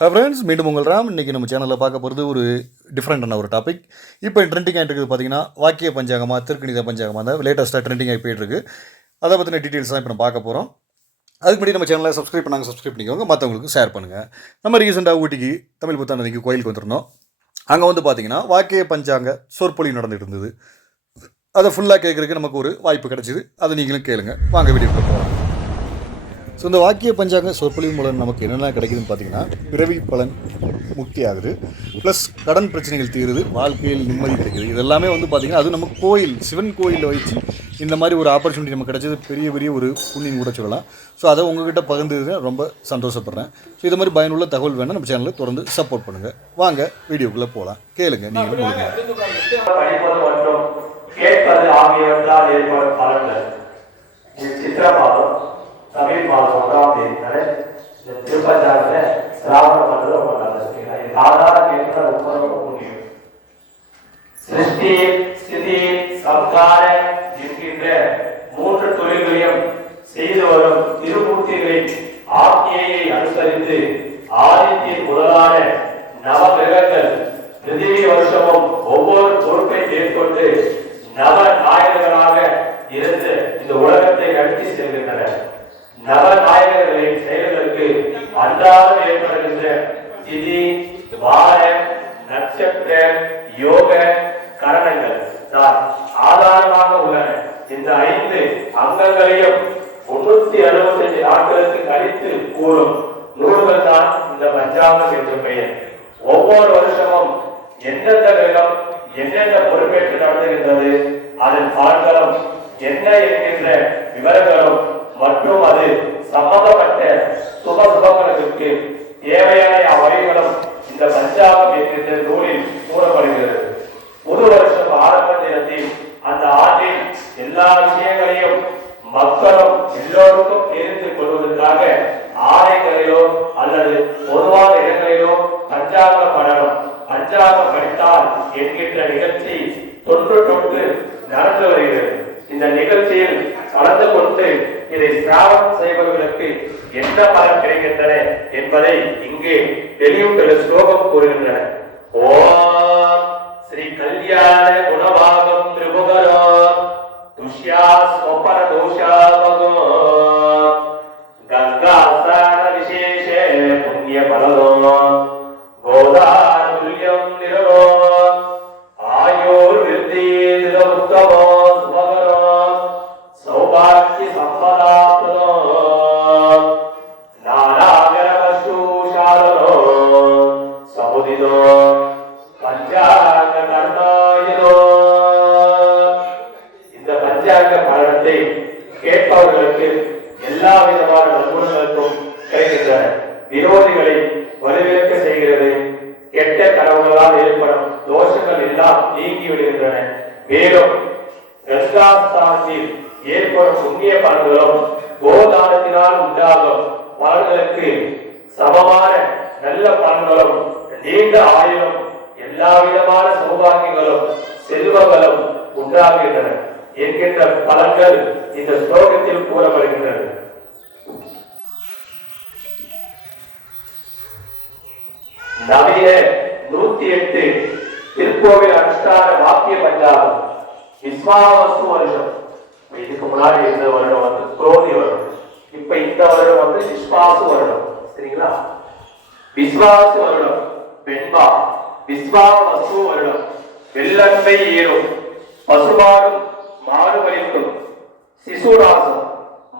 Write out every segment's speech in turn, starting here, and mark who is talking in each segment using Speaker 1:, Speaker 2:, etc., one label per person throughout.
Speaker 1: Friends மீண்டும் உங்கள் ராம். இன்றைக்கி நம்ம சேனலில் பார்க்க போகிறது ஒரு டிஃப்ரெண்ட்டான ஒரு டாபிக் இப்போ ட்ரெண்டிங் ஆகிட்டு இருக்குது பார்த்தீங்கன்னா வாக்கிய பஞ்சாங்கமாக திருக்கணித பஞ்சாங்கமாக தான் லேட்டஸ்ட்டாக ட்ரெண்டிங் ஆகி போயிட்டு அதை பற்றின டீட்டெயில்ஸ் தான் இப்போ நம்ம பார்க்க போகிறோம் அதுக்கு முன்னாடி நம்ம சேனலை சப்ஸ்கிரைப் பண்ணாங்க சப்ஸ்கிரைப் பண்ணிக்கோங்க. மற்றவங்களுக்கு ஷேர் பண்ணுங்கள் நம்ம ரீசெண்டாக ஊட்டிக்கு தமிழ் புத்தாண்டனைக்கு கோயிலுக்கு வந்திருந்தோம். அங்கே வந்து பார்த்தீங்கன்னா வாக்கிய பஞ்சாங்க சொற்பொழி நடந்துட்டு இருந்தது. அதை ஃபுல்லாக கேட்குறதுக்கு நமக்கு ஒரு வாய்ப்பு கிடச்சிது. அதை நீங்களும் கேளுங்க. வாங்க வீடியோக்குள்ள போகிறோம் ஸோ இந்த வாக்கிய பஞ்சாங்க சொற்பொழிவு மூலம் நமக்கு என்னென்ன கிடைக்குதுன்னு பார்த்தீங்கன்னா பிறவி பலன் முக்தி ஆகுது. ப்ளஸ் கடன் பிரச்சனைகள் தீருது வாழ்க்கையில் நிம்மதி கிடைக்குது. இதெல்லாமே வந்து பார்த்திங்கன்னா அது நம்ம கோயில் சிவன் கோயிலில் வச்சு இந்த மாதிரி ஒரு ஆப்பர்ச்சுனிட்டி நமக்கு கிடைச்சது பெரிய பெரிய ஒரு புண்ணியம் கூட சொல்லலாம். ஸோ அதை உங்ககிட்ட பகிர்ந்தது ரொம்ப சந்தோஷப்படுறேன். ஸோ இது மாதிரி பயனுள்ள தகவல் வேணும் நம்ம சேனலில் தொடர்ந்து சப்போர்ட் பண்ணுங்கள் வாங்க வீடியோக்குள்ளே போகலாம். கேளுங்க
Speaker 2: மற்றும் கேட்பது ஆகியவற்றால் ஏற்படும் பலன்கள். இது சித்திர மாதம் தமிழ் இந்த திருப்பஞ்சாங்கத்துல சிராவண பண்றது ரொம்ப நல்லது சாதாரண கேட்கிற ரொம்ப ரொம்ப புண்ணியம் சிருஷ்டி ஸ்திதி சம்கார என்கின்ற மூன்று தொழில்களையும் செய்து வரும் திருமூர்த்திகளின் ஆக்கியை அனுசரித்து ஆதித்தின் முதலான நவ கிரகங்கள் பிருத்திவி வருஷமும் ஒவ்வொரு பொறுப்பை மேற்கொண்டு இந்த ஐந்து அங்கங்களையும் முன்னூத்தி அறுபத்தஞ்சு நாட்களுக்கு கழித்து கூறும் நூல்கள் தான் இந்த பஞ்சாங்கம் என்ற பெயர். ஒவ்வொரு வருஷமும் எந்தெந்த கிரகம் என்னென்ன பொறுப்பேற்று நடந்திருந்தது அதன் பலன்களும் என்ன என்கின்ற விவரங்களும் மற்றும் அது சம்பந்தப்பட்ட சுப சுபங்களுக்கு தேவையான வகைகளும் இந்த பஞ்சாபம் என்கின்ற நூலில் கூறப்படுகிறது பஞ்சாங்கம் படணும் பஞ்சாங்கம் படித்தால் என்கின்ற நிகழ்ச்சி தொன்று தொட்டு நடந்து வருகிறது. இந்த நிகழ்ச்சியில் கலந்து கொண்டு இதை சிராவணம் செய்பவர்களுக்கு என்ன பலன் கிடைக்கின்றன என்பதை இங்கே வெளியூட்டுள்ள ஸ்லோகம் கூறுகின்றன. ஓம் ஸ்ரீ கல்யாண விரோதிகளை வலுவேற்க செய்கிறது. கெட்ட கனவுகளால் ஏற்படும் தோஷங்கள் எல்லாம் நீங்கிவிடுகின்றன மேலும் கங்காஸ்தானத்தில் ஏற்படும் புண்ணிய பலன்களும் கோதானத்தினால் உண்டாகும் பலன்களுக்கு சமமான நல்ல பலன்களும் நீண்ட ஆயுளும் எல்லா விதமான சௌபாகியங்களும் செல்வங்களும் உண்டாகின்றன. என்கின்ற பலன்கள் இந்த ஸ்லோகத்தில் கூறப்படுகின்றது. நவீன நூத்தி எட்டு திருக்கோவில் அனுஷ்டான வாக்கிய பஞ்சாபம் விஸ்வாவசு வருஷம். இதுக்கு முன்னாடி இந்த வருடம் வந்து குரோதி வருடம். இப்ப இந்த வருடம் வந்து விஸ்வாசு வருடம். சரிங்களா? விஸ்வாசு வருடம். வெண்பா. விஸ்வாவசு வருடம். வெள்ளம்பை ஏறும். பசுமாடும் மாறுபலிக்கும். சிசுராசம்.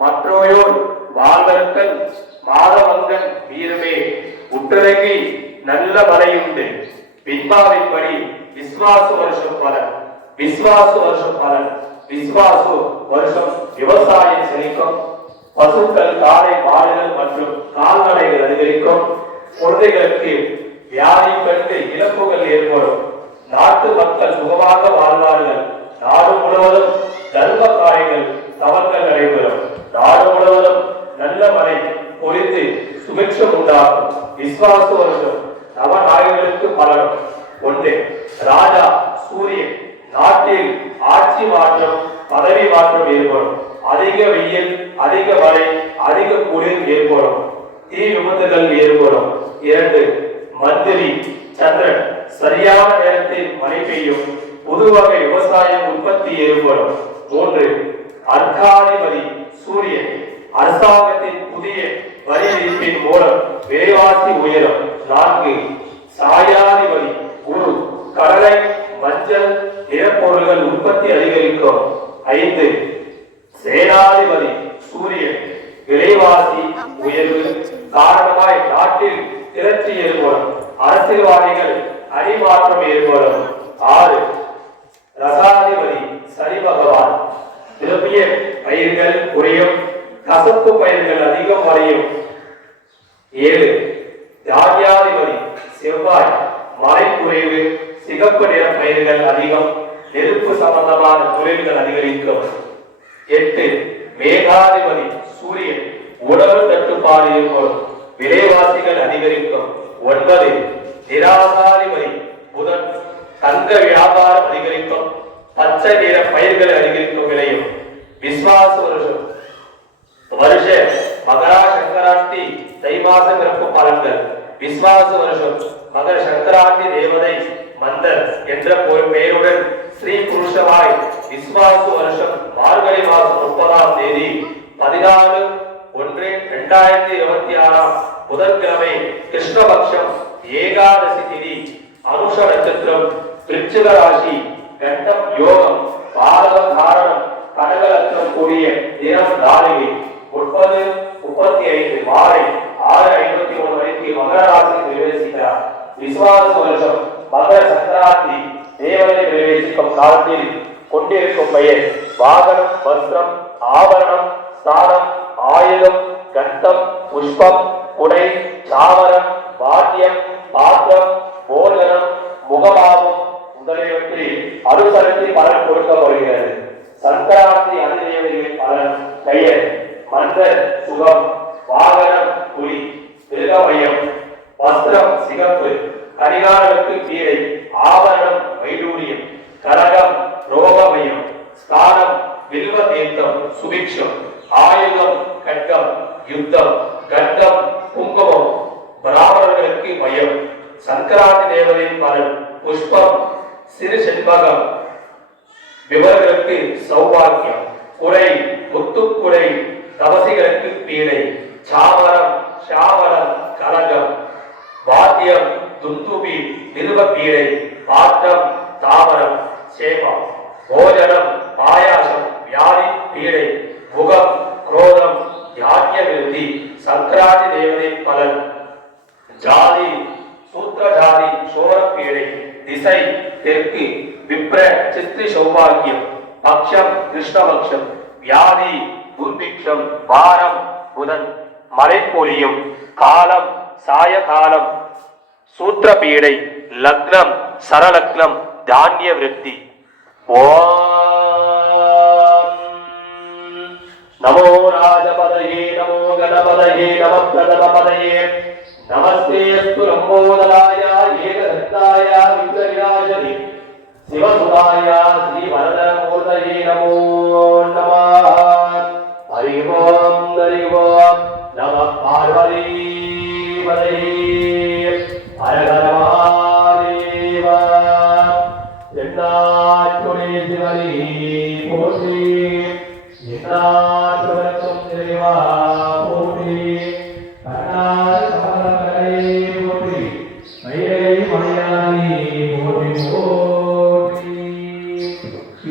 Speaker 2: மற்றோயோர் வாழ்வர்க்கன் மாதவங்கன் வீரமே. உற்றடங்கி நல்ல மழையுண்டு வித்வாவின்படி விஸ்வாச வருஷம் பலன். விஸ்வாச வருஷம் பலன். விஸ்வாச வருஷம் விவசாயம் செழிக்கும். பசுக்கள் காலை மாடுகள் மற்றும் கால்நடைகள் அதிகரிக்கும். குழந்தைகளுக்கு வியாதி ஆட்சி மாற்றம் பதவி மாற்றம் ஏற்படும். அதிக வெயில் அதிக மழை அதிக குளிர் ஏற்படும். தீ விபத்துகள் ஏற்படும். இரண்டு மந்திரி சந்திரன் சரியான நேரத்தில் மழை பெய்யும். புது வகை விவசாயம் உற்பத்தி ஏற்படும். மூன்று அர்க்காதிபதி சூரியன் அரசாங்கத்தின் புதிய வரி விதிப்பின் மூலம் விலைவாசி உயரும். நான்கு சாயாதிபதி குரு கடலை மஞ்சள் திடப்பொருள்கள் உற்பத்தி அதிகரிக்கும். ஐந்து சேனாதிபதி சூரியன் விலைவாசி உயர்வு காரணமாய் நாட்டில் திரட்சி ஏற்படும். அரசியல்வாதிகள் அடிமாற்றம் ஏற்படும். ஆறு ரசாதிபதி சனி பகவான். திரும்பிய பயிர்கள் குறையும் கசப்பு பயிர்கள் அதிகம் வரையும். ஏழு தியாகியாதிபதி செவ்வாய் மழை குறைவு சிகப்பு நிற பயிர்கள் அதிகம் நெருப்பு சம்பந்தமான தொழில்கள் அதிகரிக்கும். எட்டு மேகாதிபதி சூரியன் உணவு தட்டுப்பாடு ஏற்படும் விலைவாசிகள் அதிகரிக்கும். ஒன்பது நிராசாதிபதி புதன் தங்க வியாபாரம் அதிகரிக்கும் பச்சை நிற பயிர்கள் அதிகரிக்கும் விளையும் விஸ்வாச வருஷம். வருஷ மகரா சங்கராந்தி தை மாசம் இருக்கும் பலன்கள். விஸ்வாச வருஷம். மகர சங்கராந்தி தேவதை மந்தர் என்ற ஒரு பெயருடன் ஸ்ரீ புருஷவாய் விஸ்வாசு வருஷம் மார்கழி மாதம் முப்பதாம் தேதி பதினாலு ஒன்று இரண்டாயிரத்தி இருபத்தி ஆறாம் புதன்கிழமை கிருஷ்ணபக்ஷம் ஏகாதசி திதி அனுஷ நட்சத்திரம் விருச்சிக ராசி கண்டம் யோகம் பாரத காரணம் கடகலட்சம் கூடிய தினம் நாளிகை முப்பது முப்பத்தி ஐந்து மாலை ஆறு ஐம்பத்தி ஒன்று வரைக்கு மகர ராசி பிரவேசிக்கிறார். விசுவாச வருஷம் மகர சங்கராந்தி தேவனை பிரவேசிக்கும் காலத்தில் கொண்டிருக்கும் பெயர். வாகனம் வஸ்திரம் ஆபரணம் ஸ்தானம் ஆயுதம் கண்டம் புஷ்பம் குடை சாவரம் வாத்தியம் பாத்திரம் போஜனம் முகமாகும் முதலியவற்றில் அனுசரித்து பலன் கொடுக்கப்படுகிறது சங்கராந்தி அதிதேவதைகளின் பலன் பெயர் மந்தர் சுகம் வாகனம் புலி திருகமயம் வஸ்திரம் சிகப்பு. கரிகாலனுக்கு கீழே ஆபரணம் வைடூரியம் கரகம் ரோகமயம் ஸ்தானம் வில்வ தீர்த்தம் சுபிக்ஷம் ஆயுதம் கட்டம் யுத்தம் கட்டம் குங்குமம் பிராமணர்களுக்கு மயம் சங்கராந்தி தேவரின் பலன் புஷ்பம் சிறு செண்பகம் விவர்களுக்கு சௌபாக்கியம் குடை முத்துக்குறை தவசிகளுக்கு பீடை சாமரம் சாமரம் கலகம் வாத்தியம் துந்துபி நிருப பாத்தம் பாத்திரம் தாமரம் சேமம் போஜனம் பாயாசம் வியாதி பீடை முகம் குரோதம் யாக்கிய விருத்தி சங்கராதி தேவதை பலன். ஜாதி சூத்திரஜாதி சோரப்பீடை திசை தெற்கு விப்ர சித்திரி சௌபாகியம் பக்ஷம் கிருஷ்ணபக்ஷம் வியாதி துர்பிக்ஷம் வாரம் புதன் மழை பொழியும் காலம் சாய காலம் சூத்திர பீடை லக்னம் சரலக்னம் தானிய விருத்தி. ஓம். நமோ ராஜபதயே நமோ கணபதயே நம பிரதமபதயே நமஸ்தே அஸ்து லம்போதராய ஏகதத்தாய விக்ரயாஜனி சிவசுதாய ஸ்ரீ வரதமூர்த்தயே நமோ நம. ஹரி ஓம் ஹரி ஓம். நம பார்வதி.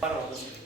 Speaker 3: para outras